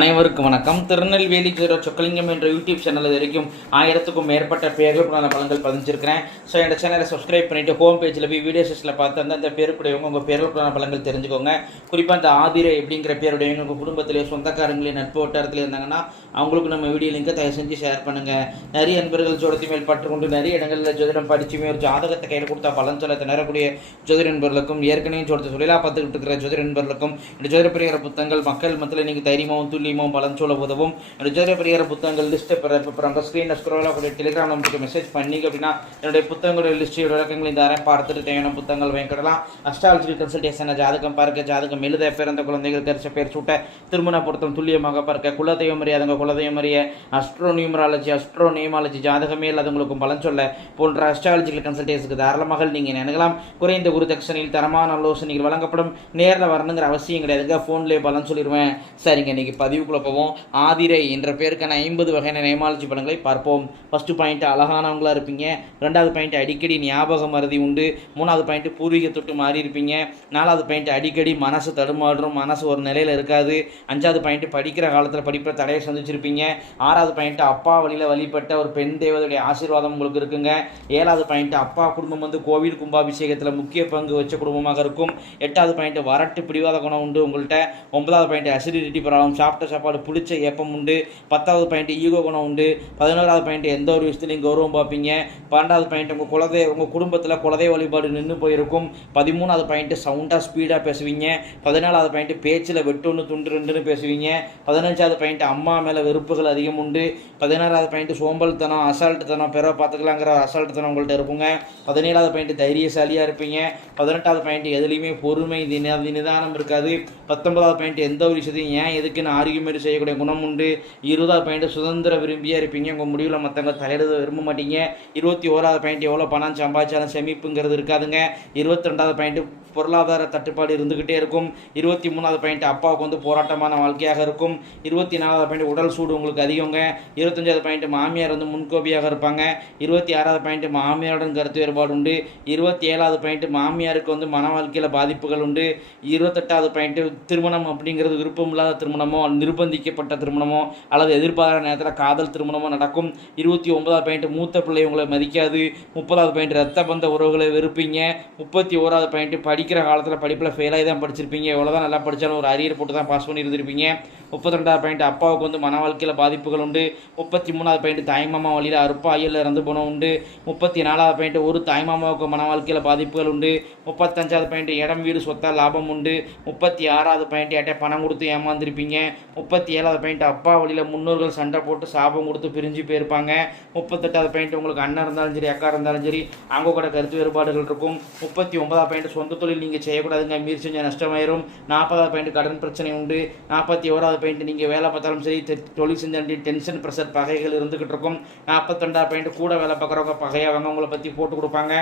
அனைவருக்கும் வணக்கம். திருநெல்வேலி ஜீரோ சொக்கலிங்கம் என்ற யூடியூப் சேனல் வரைக்கும் ஆயிரத்துக்கும் மேற்பட்ட பேர்களுக்கான பலன்கள் பதிஞ்சிருக்கிறேன். ஸோ இந்த சேனலை சப்ஸ்கிரைப் பண்ணிட்டு ஹோம் பேஜில் போய் வீடியோ செஷனில் பார்த்து அந்தந்த பேருக்குடையவங்க உங்கள் பேர்களுக்கான பலன்கள் தெரிஞ்சுக்கோங்க. குறிப்பாக இந்த ஆதிரை அப்படிங்கிற பேருடையவங்க உங்கள் குடும்பத்திலேயே சொந்தக்காரங்களே நட்பு வட்டாரத்தில் இருந்தாங்கன்னா அவங்களுக்கு நம்ம வீடியோ லிங்கை தயவு செஞ்சு ஷேர் பண்ணுங்கள் நிறைய நண்பர்கள் ஜோடத்தி மேல் பற்றுக்கொண்டு நிறைய இடங்களில் ஜோதிடம் படிச்சுமே ஒரு ஜாதகத்தை கையில் கொடுத்தா பலன் சொல்ல திணறக்கூடிய ஜோதிட நண்பர்களுக்கும் ஏற்கனவே ஜோடத்தை தொழிலாக பார்த்துக்கிட்டு இருக்கிற ஜோதிட நண்பர்களுக்கும் இந்த ஜோதிட பிரியர புத்தகங்கள் மக்கள் மத்தியில் நீங்கள் தைரியமாகவும் துல்லியமாகவும் பலன் சொல்ல உதவும். இந்த ஜோதிட புத்தகங்கள் லிஸ்ட்டை பெற இப்போ உங்கள் ஸ்க்ரீனில் ஸ்க்ரோலாக கூட டெலிகிராம் நம்பருக்கு மெசேஜ் பண்ணிங்க அப்படின்னா என்னுடைய புத்தகங்களுடைய லிஸ்ட்டு விளக்கங்கள் இந்த அரை பார்த்துட்டு தேவையான புத்தகங்கள் வாங்கிக்கிடலாம். அஸ்ட்ராலஜி கன்சல்டேஷன் ஜாதகம் பார்க்க ஜாதகம் எழுத பிறந்த குழந்தைகள் கரிச பேர் சூட்ட திருமண பொருத்தம் துல்லியமாக பார்க்க குலதெய்வம் அறியாதவங்க குலதெய்வம் அறிய அஸ்ட்ரோ நியூமராலஜி அஸ்ட்ரோ நியூமாலஜி ஜாதகமே இல்லாதவங்களுக்கும் பலன் சொல்ல போன்ற அஸ்ட்ராலஜிக்கல் கன்சல்டேஷனுக்கு தாராளமாக நீங்கள் நினைக்கலாம் குறைந்த குரு தட்சணையில் தரமான ஆலோசனைகள் வழங்கப்படும். நேரில் வரணுங்கிற அவசியம் கிடையாதுங்க. ஃபோன்லேயே பலன் சொல்லிடுவேன் சரிங்க இன்னைக்கு பதிவுக்குள்ளே போவோம். ஆதிரை என்ற பேருக்கான ஐம்பது வகையான நேமாலஜி படங்களை பார்ப்போம். ஃபஸ்ட்டு பாயிண்ட் அழகானவங்களா இருப்பீங்க. ரெண்டாவது பாயிண்ட் அடிக்கடி ஞாபகம் மருதி உண்டு. மூணாவது பாயிண்ட் பூர்வீக தொட்டு மாறி இருப்பீங்க. நாலாவது பாயிண்ட் அடிக்கடி மனசு தடுமாறும் மனசு ஒரு நிலையில் இருக்காது. அஞ்சாவது பாயிண்ட் படிக்கிற காலத்தில் படிப்பில் தடையை சந்திச்சிருப்பீங்க. ஆறாவது பாயிண்ட் அப்பா வழியில் வழிபட்ட ஒரு பெண் தேவதையுடைய ஆசீர்வாதம் உங்களுக்கு இருக்குங்க. ஏழாவது பாயிண்ட் அப்பா குடும்பம் வந்து கோவில் கும்பாபிஷேகத்தில் முக்கிய பங்கு வச்ச குடும்பமாக இருக்கும். எட்டாவது பாயிண்ட் வரட்டு பிடிவாத குணம் உண்டு உங்கள்கிட்ட ஒன்பதாவது பாயிண்ட் அசிடிட்டி ப்ராப்ளம் சாப்பிட்ட சாப்பாடு பிடிச்ச ஏப்பம் உண்டு பத்தாவது பாயிண்ட் ஈகோ குணம் உண்டு பதினோராவது பாயிண்ட் எந்த ஒரு விஷயத்துலையும் கௌரவம் பார்ப்பீங்க. பன்னெண்டாவது பாயிண்ட் உங்கள் குலதெய் உங்கள் குடும்பத்தில் குலதெய்வ வழிபாடு நின்று போயிருக்கும். பதிமூணாவது பாயிண்ட் சவுண்டாக ஸ்பீடாக பேசுவீங்க. பதினாலாவது பாயிண்ட் பேச்சில் வெட்டொன்று துண்டு ரெண்டுன்னு பேசுவீங்க. பதினஞ்சாவது பாயிண்ட் அம்மா மேலே வெறுப்புகள் அதிகம் உண்டு. பதினாறாவது பாயிண்ட் சோம்பல்தனம் அசால்ட்டுத்தனம் பிற பார்த்துக்கலாங்கிற அசால்ட்டுத்தனம் உங்கள்கிட்ட இருப்பீங்க பதினேழாவது பாயிண்ட் தைரியசாலியாக இருப்பீங்க. பதினெட்டாவது பாயிண்ட் எதுலேயுமே பொறுமை தின நிதானம் இருக்காது. பத்தொன்பதாவது பாயிண்ட் எந்த ஒரு விஷயத்தையும் ஏன் எதுக்குன்னு ஆர்கியூமெண்ட் செய்யக்கூடிய குணம் உண்டு இருபதாவது பாயிண்ட் சுதந்திர விரும்பியாக இருப்பீங்க. உங்கள் முடிவில் மற்றவங்க தலையிட விரும்ப மாட்டீங்க. இருபத்தி ஓராவது பாயிண்ட் எவ்வளோ பணம் சம்பாதிச்சாலும் செமிப்புங்கிறது இருக்காதுங்க. இருபத்தி ரெண்டாவது பாயிண்ட் பொருளாதார தட்டுப்பாடு இருந்துக்கிட்டே இருக்கும். இருபத்தி மூணாவது பாயிண்ட் அப்பாவுக்கு வந்து போராட்டமான வாழ்க்கையாக இருக்கும். இருபத்தி நாலாவது பாயிண்ட் உடல் சூடு உங்களுக்கு அதிகங்க. இருபத்தஞ்சாவது பாயிண்ட் மாமியார் வந்து முன்கோபியாக இருப்பாங்க. இருபத்தி ஆறாவது பாயிண்ட் மாமியாருடன் கருத்து வேறுபாடு உண்டு. இருபத்தி ஏழாவது பாயிண்ட் மாமியாருக்கு வந்து மன வாழ்க்கையில் பாதிப்புகள் உண்டு. இருபத்தெட்டாவது பாயிண்ட் திருமணம் அப்படிங்கிறது விருப்பம் இல்லாத திருமணமோ நிர்பந்திக்கப்பட்ட திருமணமோ அல்லது எதிர்பாராத நேரத்தில் காதல் திருமணமோ நடக்கும். இருபத்தி ஒன்பதாவது பாயிண்ட் மூத்த பிள்ளை உங்களை மதிக்காது. முப்பதாவது பாயிண்ட் ரத்த பந்த உறவுகளை வெறுப்பீங்க. முப்பத்தி ஓராவது பாயிண்ட் படிக்கிற காலத்தில் படிப்பில் ஃபெயிலாகி தான் படிச்சிருப்பீங்க. எவ்வளோதான் நல்லா படித்தாலும் ஒரு அரியர் போட்டு தான் பாஸ் பண்ணி இருந்திருப்பீங்க. முப்பத்தி ரெண்டாவது பாயிண்ட் அப்பாவுக்கு வந்து மன வாழ்க்கையில் பாதிப்புகள் உண்டு. முப்பத்தி மூணாவது பாயிண்ட் தாய்மாமா வழியில் அறுப்பா ஐயில் இறந்து போனோம் உண்டு. முப்பத்தி நாலாவது பாயிண்ட் ஒரு தாய்மாமாவுக்கு மன வாழ்க்கையில் பாதிப்புகள் உண்டு. முப்பத்தஞ்சாவது பாயிண்ட் இடம் வீடு சொத்தா லாபம் உண்டு. முப்பத்தி ஆறாவது பாயிண்ட் யார்ட்டே பணம் கொடுத்து ஏமாந்துருப்பீங்க. முப்பத்தி ஏழாவது பாயிண்ட் அப்பா வழியில் முன்னோர்கள் சண்டை போட்டு சாபம் கொடுத்து பிரிஞ்சு போயிருப்பாங்க. முப்பத்தெட்டாவது பாயிண்ட் உங்களுக்கு அண்ணன் இருந்தாலும் சரி அக்கா இருந்தாலும் சரி அவங்க கூட கருத்து வேறுபாடுகள் இருக்கும். முப்பத்தி ஒன்பதாவது பாயிண்ட் சொந்த தொழில் நீங்கள் செய்யக்கூடாதுங்க. மீறி செஞ்சால் நஷ்டமாயிரும். நாற்பதாவது பாயிண்ட் கடன் பிரச்சனை உண்டு. நாற்பத்தி ஓராவது பாயிண்ட் நீங்கள் வேலை பார்த்தாலும் சரி தொழில் செஞ்சாலும் டென்ஷன் ப்ரெஷர் பகைகள் இருந்துக்கிட்டு இருக்கும். நாற்பத்தெண்டாவது பாயிண்ட் கூட வேலை பார்க்குறவங்க பகையாவாங்க உங்களை பற்றி போட்டு கொடுப்பாங்க.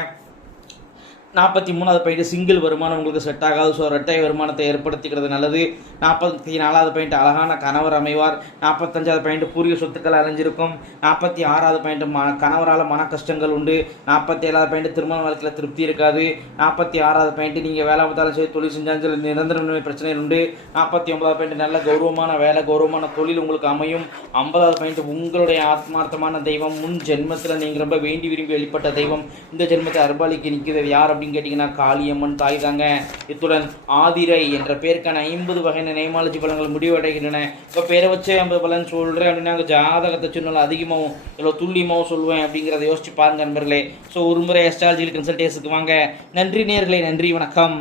நாற்பத்தி மூணாவது பாயிண்ட் சிங்கிள் வருமானம் உங்களுக்கு செட் ஆகாது. ஸோ ரெட்டை வருமானத்தை ஏற்படுத்திக்கிறது நல்லது. நாற்பத்தி நாலாவது பாயிண்ட் அழகான கணவர் அமைவார். நாற்பத்தஞ்சாவது பாயிண்ட் பூர்வீக சொத்துக்கள் அலைஞ்சிருக்கும் நாற்பத்தி ஆறாவது பாயிண்ட் ம கணவரால் மன கஷ்டங்கள் உண்டு. நாற்பத்தி ஏழாவது பாயிண்ட் திருமண வாழ்க்கையில் திருப்தி இருக்காது. நாற்பத்தி ஆறாவது பாயிண்ட் நீங்கள் வேலை பார்த்தாலும் சரி தொழில் செஞ்சாலும் சரி நிரந்தர பிரச்சனை உண்டு. நாற்பத்தி ஒன்பதாவது பாயிண்ட் நல்ல கௌரவமான வேலை கௌரவமான தொழில் உங்களுக்கு அமையும். ஐம்பதாவது பாயிண்ட் உங்களுடைய ஆத்மார்த்தமான தெய்வம். முன் ஜென்மத்தில் நீங்கள் ரொம்ப வேண்டி விரும்பி வெளிப்பட்ட தெய்வம். இந்த ஜென்மத்தை அர்பாலிக்கு நிற்கிறது யார் அப்படின்னு கேட்டிங்கன்னா காளியம்மன் தாய் தாங்க. இத்துடன் ஆதிரை என்ற பேருக்கான ஐம்பது வகையான நெய்மாலஜி பலன்கள் முடிவடைகின்றன. இப்போ பேரை வச்சே ஐம்பது பலன் சொல்கிறேன் அப்படின்னா அங்கே ஜாதகத்தை சொன்னாலும் அதிகமாகவும் இல்லை துல்லியமாகவும் சொல்லுவேன் அப்படிங்கிறத யோசிச்சு பாருங்க நண்பர்களே. ஸோ ஒரு முறை அஸ்ட்ராலஜிக்கல் கன்சல்டேஷனுக்கு வாங்க. நன்றி நேர்களே நன்றி வணக்கம்.